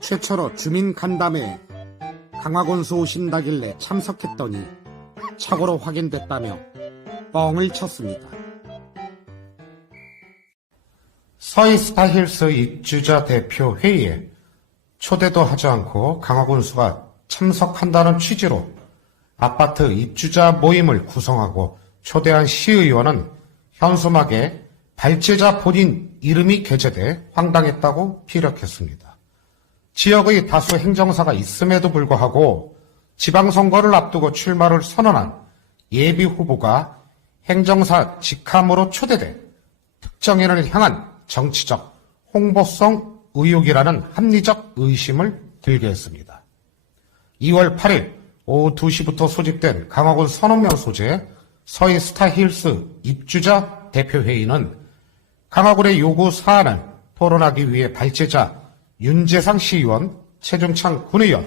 최초로 주민 간담회에 강화군수 오신다길래 참석했더니 착오로 확인됐다며 뻥을 쳤습니다. 서이스타힐스 입주자 대표 회의에 초대도 하지 않고 강화군수가 참석한다는 취지로 아파트 입주자 모임을 구성하고 초대한 시의원은 현수막에 발제자 본인 이름이 게재돼 황당했다고 피력했습니다. 지역의 다수 행정사가 있음에도 불구하고 지방선거를 앞두고 출마를 선언한 예비 후보가 행정사 직함으로 초대돼 특정인을 향한 정치적 홍보성 의혹이라는 합리적 의심을 들게 했습니다. 2월 8일 오후 2시부터 소집된 강화군 선원면 소재 서희 스타힐스 입주자 대표회의는 강화군의 요구 사안을 토론하기 위해 발제자 윤재상 시의원, 최중창 군의원,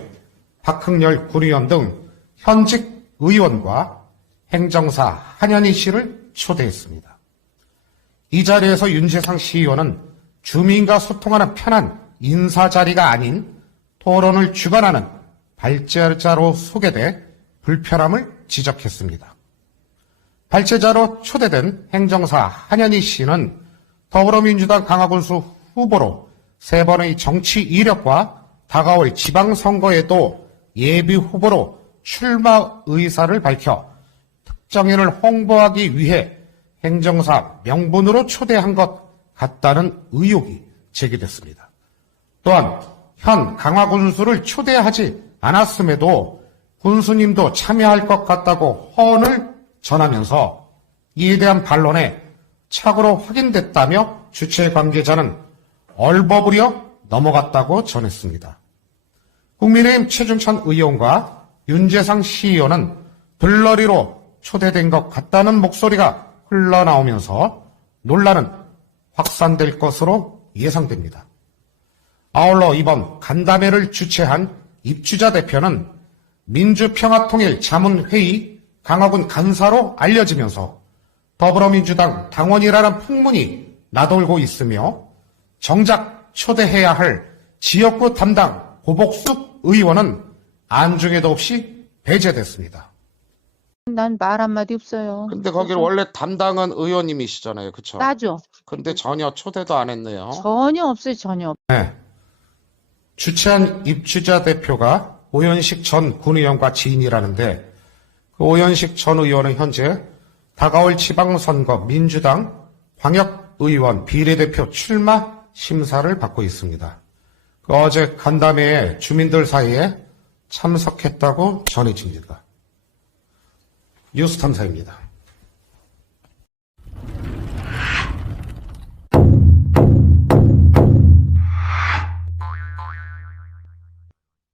박흥열 군의원 등 현직 의원과 행정사 한현희 씨를 초대했습니다. 이 자리에서 윤재상 시의원은 주민과 소통하는 편한 인사 자리가 아닌 토론을 주관하는 발제자로 소개돼 불편함을 지적했습니다. 발제자로 초대된 행정사 한현희 씨는 더불어민주당 강화군수 후보로 세 번의 정치 이력과 다가올 지방선거에도 예비 후보로 출마 의사를 밝혀 특정인을 홍보하기 위해 행정사 명분으로 초대한 것 같다는 의혹이 제기됐습니다. 또한 현 강화군수를 초대하지 않았음에도 군수님도 참여할 것 같다고 허언을 전하면서 이에 대한 반론에 착오로 확인됐다며 주최 관계자는 얼버무려 넘어갔다고 전했습니다. 국민의힘 최준천 의원과 윤재상 시의원은 들러리로 초대된 것 같다는 목소리가 흘러나오면서 논란은 확산될 것으로 예상됩니다. 아울러 이번 간담회를 주최한 입주자 대표는 민주평화통일 자문회의 강화군 간사로 알려지면서 더불어민주당 당원이라는 풍문이 나돌고 있으며 정작 초대해야 할 지역구 담당 고복숙 의원은 안중에도 없이 배제됐습니다. 난 말 한마디 없어요. 근데 거기를 그래서 원래 담당은 의원님이시잖아요. 그쵸? 나죠. 근데 전혀 초대도 안 했네요. 전혀 없어요, 전혀. 네. 주최한 입주자 대표가 오현식 전 군의원과 지인이라는데 그 오현식 전 의원은 현재 다가올 지방선거 민주당 광역의원 비례대표 출마 심사를 받고 있습니다. 그 어제 간담회에 주민들 사이에 참석했다고 전해집니다. 뉴스탐사입니다.